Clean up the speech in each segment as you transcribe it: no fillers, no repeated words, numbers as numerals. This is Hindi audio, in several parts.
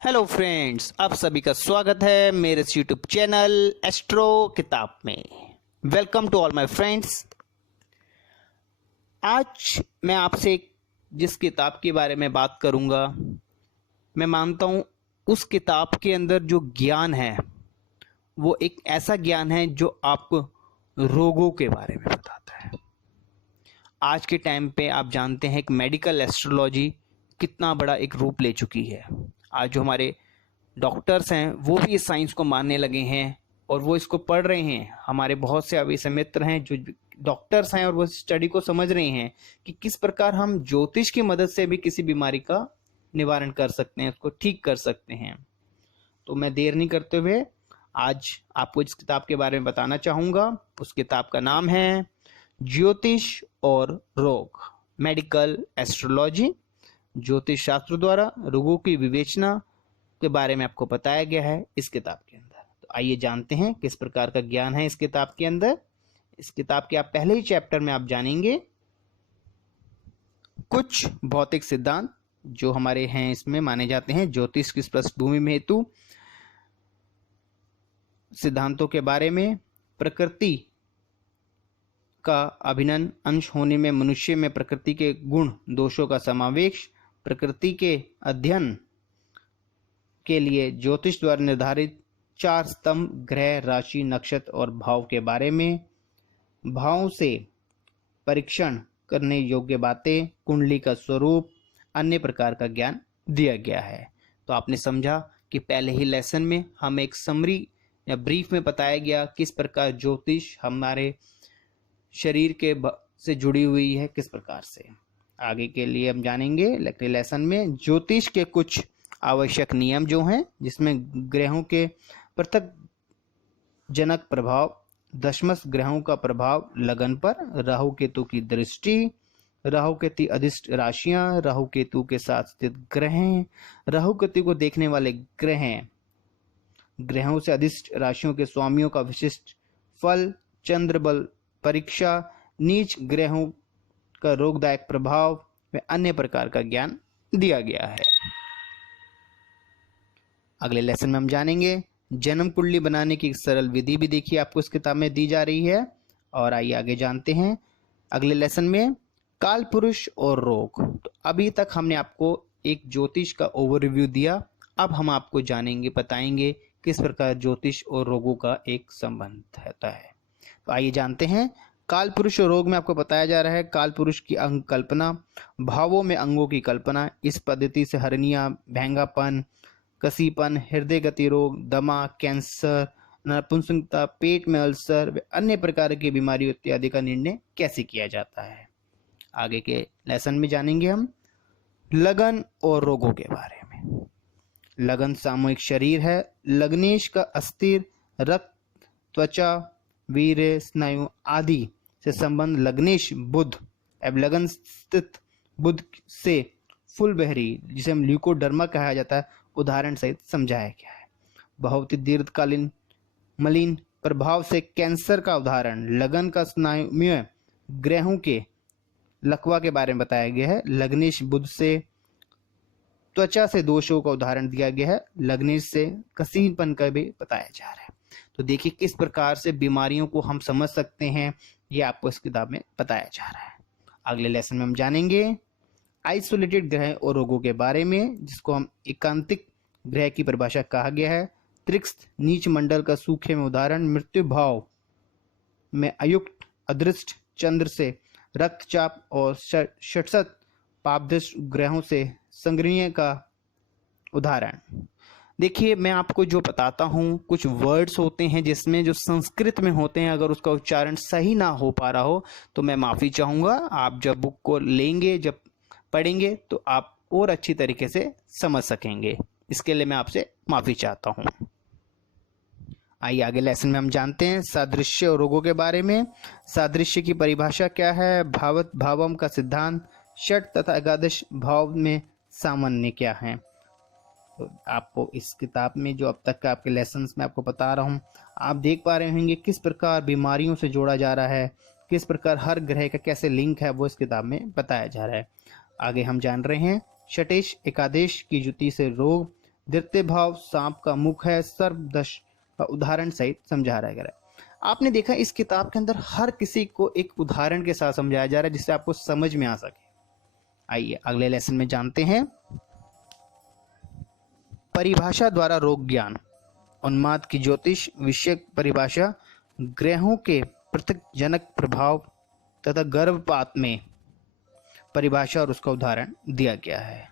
हेलो फ्रेंड्स, आप सभी का स्वागत है मेरे यूट्यूब चैनल एस्ट्रो किताब में। Welcome to all my friends. आज मैं आपसे जिस किताब के बारे में बात करूंगा, मैं मानता हूं उस किताब के अंदर जो ज्ञान है वो एक ऐसा ज्ञान है जो आपको रोगों के बारे में बताता है। आज के टाइम पे आप जानते हैं कि मेडिकल एस्ट्रोलॉजी कितना बड़ा एक रूप ले चुकी है। आज जो हमारे डॉक्टर्स हैं वो भी इस साइंस को मानने लगे हैं और वो इसको पढ़ रहे हैं। हमारे बहुत से अभी ऐसे मित्र हैं जो डॉक्टर्स हैं और वो स्टडी को समझ रहे हैं कि किस प्रकार हम ज्योतिष की मदद से भी किसी बीमारी का निवारण कर सकते हैं, उसको ठीक कर सकते हैं। तो मैं देर नहीं करते हुए आज आपको इस किताब के बारे में बताना चाहूँगा। उस किताब का नाम है ज्योतिष और रोग, मेडिकल एस्ट्रोलॉजी। ज्योतिष शास्त्र द्वारा रोगों की विवेचना के बारे में आपको बताया गया है इस किताब के अंदर। तो आइए जानते हैं किस प्रकार का ज्ञान है इस किताब के अंदर। इस किताब के आप पहले ही चैप्टर में आप जानेंगे कुछ भौतिक सिद्धांत जो हमारे हैं इसमें माने जाते हैं ज्योतिष की पृष्ठभूमि में हेतु सिद्धांतों के बारे में, प्रकृति का अभिन्न अंश होने में मनुष्य में प्रकृति के गुण दोषों का समावेश, प्रकृति के अध्ययन के लिए ज्योतिष द्वारा निर्धारित 4 स्तंभ, ग्रह, राशि, नक्षत्र और भाव के बारे में, भावों से परीक्षण करने योग्य बातें, कुंडली का स्वरूप, अन्य प्रकार का ज्ञान दिया गया है। तो आपने समझा कि पहले ही लेसन में हम एक समरी या ब्रीफ में बताया गया किस प्रकार ज्योतिष हमारे शरीर के से जुड़ी हुई है, किस प्रकार से। आगे के लिए हम जानेंगे अगले लेसन में ज्योतिष के कुछ आवश्यक नियम जो हैं, जिसमें ग्रहों के पृथक जनक प्रभाव, दशमश ग्रहों का प्रभाव लगन पर, राहु केतु की दृष्टि, राहु केतु अधिष्ट राशियां, राहु केतु के साथ स्थित ग्रह, राहु केतु को देखने वाले ग्रहों से अधिष्ट राशियों के स्वामियों का विशिष्ट फल, चंद्र बल परीक्षा, नीच ग्रहों का रोगदायक प्रभाव व अन्य प्रकार का ज्ञान दिया गया है। अगले लेसन में हम जानेंगे जन्म कुंडली बनाने की एक सरल विधि भी देखिए आपको इस किताब में दी जा रही है। और आइए आगे जानते हैं अगले लेसन में काल पुरुष और रोग। तो अभी तक हमने आपको एक ज्योतिष का ओवरव्यू दिया, अब हम आपको जानेंगे, बताएंगे किस प्रकार ज्योतिष और रोगों का एक संबंध रहता है। तो आइए जानते हैं काल पुरुष और रोग में आपको बताया जा रहा है काल पुरुष की अंग कल्पना, भावों में अंगों की कल्पना। इस पद्धति से हर्निया, भैंगापन, कसीपन, हृदय गति रोग, दमा, कैंसर, नपुंसकता, पेट में अल्सर व अन्य प्रकार की बीमारियों इत्यादि का निर्णय कैसे किया जाता है। आगे के लेसन में जानेंगे हम लगन और रोगों के बारे में। लगन सामूहिक शरीर है। लग्नेश का अस्थिर रक्त, त्वचा, वीर्य, स्नायु आदि से संबंध लग्नेश बुध एवं लगन स्थित बुध से फुल बहरी, जिसे हम ल्यूकोडर्मा कहा जाता है, उदाहरण सहित समझाया गया है। बहुत ही दीर्घकालीन मलिन प्रभाव से कैंसर का उदाहरण, लगन का स्नायुमय ग्रहों के लकवा के बारे में बताया गया है। लग्नेश बुध से त्वचा से दोषों का उदाहरण दिया गया है। लग्नेश से कसीनपन का भी बताया जा रहा है। तो देखिए किस प्रकार से बीमारियों को हम समझ सकते हैं, ये आपको इस किताब में बताया जा रहा है। अगले लेसन में हम जानेंगे आइसोलेटेड ग्रह और रोगों के बारे में, जिसको हम एकांतिक ग्रह की परिभाषा कहा गया है। त्रिक्ष नीच मंडल का सूखे में उदाहरण, मृत्यु भाव में अयुक्त अदृष्ट चंद्र से रक्तचाप और षटसत पापदृष्ट ग्रहों से संग्रहणीय का उदाहरण। देखिए मैं आपको जो बताता हूँ, कुछ वर्ड्स होते हैं जिसमें जो संस्कृत में होते हैं, अगर उसका उच्चारण सही ना हो पा रहा हो तो मैं माफ़ी चाहूँगा। आप जब बुक को लेंगे, जब पढ़ेंगे तो आप और अच्छी तरीके से समझ सकेंगे। इसके लिए मैं आपसे माफ़ी चाहता हूँ। आइए आगे लेसन में हम जानते हैं सादृश्य और रोगों के बारे में। सादृश्य की परिभाषा क्या है, भावम का सिद्धांत, षट तथा एकादश भाव में सामान्य क्या है। तो आपको इस किताब में जो अब तक का आपके लेसन्स में आपको बता रहा हूँ, आप देख पा रहे होंगे किस प्रकार बीमारियों से जोड़ा जा रहा है, किस प्रकार हर ग्रह का कैसे लिंक है, वो इस किताब में बताया जा रहा है। आगे हम जान रहे हैं शटेश एकादेश की युति से रोग, द्वितीय भाव सांप का मुख है, सर्पदंश का उदाहरण सहित समझा रहा है। आपने देखा इस किताब के अंदर हर किसी को एक उदाहरण के साथ समझाया जा रहा है जिससे आपको समझ में आ सके। आइए अगले लेसन में जानते हैं। परिभाषा द्वारा रोग ज्ञान, उन्माद की ज्योतिष विषयक परिभाषा, ग्रहों के पृथकजनक प्रभाव तथा गर्भपात में परिभाषा और उसका उदाहरण दिया गया है।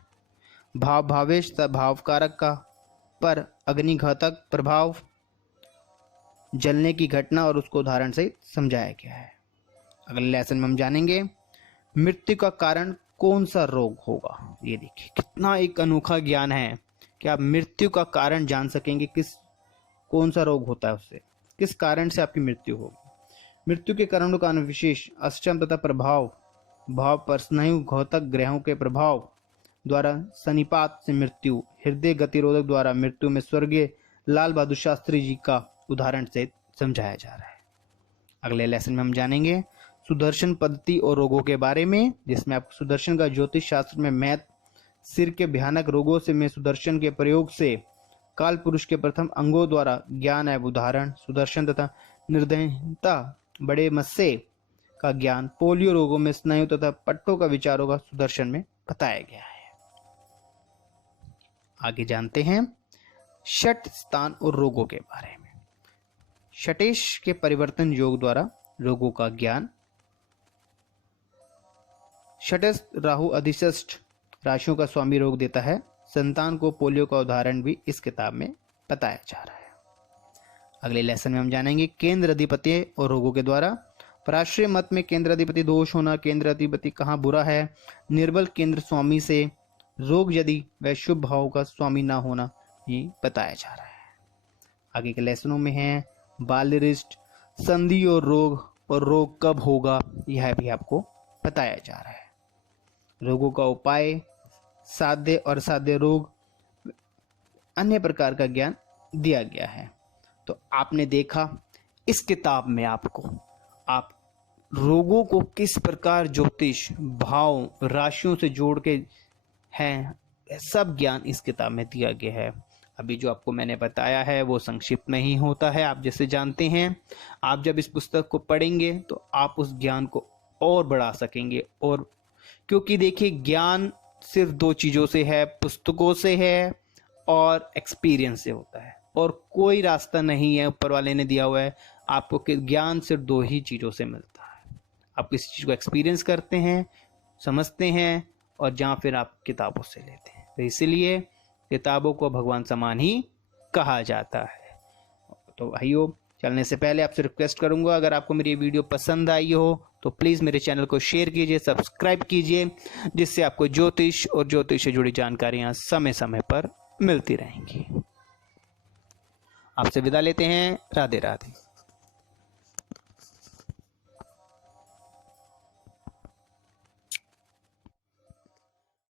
भाव भावेश तथा भावकारक का पर अग्निघातक प्रभाव, जलने की घटना और उसको उदाहरण से समझाया गया है। अगले लेसन में हम जानेंगे मृत्यु का कारण कौन सा रोग होगा। ये देखिए कितना एक अनोखा ज्ञान है कि आप मृत्यु का कारण जान सकेंगे, कौन सा रोग होता है, उससे किस कारण से आपकी मृत्यु होगी। मृत्यु के कारणों का अनुविशेष अष्टम तथा प्रभाव, भाव पर स्नायु घातक ग्रहों के प्रभाव द्वारा सन्निपात से मृत्यु, हृदय गतिरोधक द्वारा मृत्यु में स्वर्गीय लाल बहादुर शास्त्री जी का उदाहरण से समझाया जा रहा है। अगले लेसन में हम जानेंगे सुदर्शन पद्धति और रोगों के बारे में, जिसमें आपको सुदर्शन का ज्योतिष शास्त्र में महत्व, सिर के भयानक रोगों से में सुदर्शन के प्रयोग से काल पुरुष के प्रथम अंगों द्वारा ज्ञान एवं उदाहरण, सुदर्शन तथा निर्दयता बड़े मस्से का ज्ञान, पोलियो रोगों में स्नायु तथा पट्टों का विचारों का सुदर्शन में बताया गया है। आगे जानते हैं षट स्थान और रोगों के बारे में। षटेश के परिवर्तन योग द्वारा रोगों का ज्ञान, षटस्थ राहु अधिष्ठ राशियों का स्वामी रोग देता है, संतान को पोलियो का उदाहरण भी इस किताब में बताया जा रहा है। अगले लेसन में हम जानेंगे केंद्र अधिपति और रोगों के द्वारा। पराश्रय मत में केंद्र अधिपति दोष होना, केंद्र अधिपति कहाँ बुरा है, निर्बल केंद्र स्वामी से रोग यदि वह शुभ भाव का स्वामी ना होना, ये बताया जा रहा है। आगे के लेसनों में है बाल्यरिष्ट, संधि और रोग कब होगा, यह भी आपको बताया जा रहा है। रोगों का उपाय, साध्य और असाध्य रोग, अन्य प्रकार का ज्ञान दिया गया है। तो आपने देखा इस किताब में आपको आप रोगों को किस प्रकार ज्योतिष, भाव, राशियों से जोड़ के हैं, सब ज्ञान इस किताब में दिया गया है। अभी जो आपको मैंने बताया है वो संक्षिप्त में ही होता है, आप जैसे जानते हैं। आप जब इस पुस्तक को पढ़ेंगे तो आप उस ज्ञान को और बढ़ा सकेंगे। और क्योंकि देखिए ज्ञान सिर्फ दो चीज़ों से है, पुस्तकों से है और एक्सपीरियंस से होता है, और कोई रास्ता नहीं है ऊपर वाले ने दिया हुआ है आपको कि ज्ञान सिर्फ दो ही चीज़ों से मिलता है। आप किसी चीज़ को एक्सपीरियंस करते हैं, समझते हैं, और जहाँ फिर आप किताबों से लेते हैं। तो इसीलिए किताबों को भगवान समान ही कहा जाता है। तो भाइयों, चलने से पहले आपसे रिक्वेस्ट करूंगा, अगर आपको मेरी वीडियो पसंद आई हो तो प्लीज़ मेरे चैनल को शेयर कीजिए, सब्सक्राइब कीजिए, जिससे आपको ज्योतिष और ज्योतिष से जुड़ी जानकारियां समय समय पर मिलती रहेंगी। आपसे विदा लेते हैं। राधे राधे।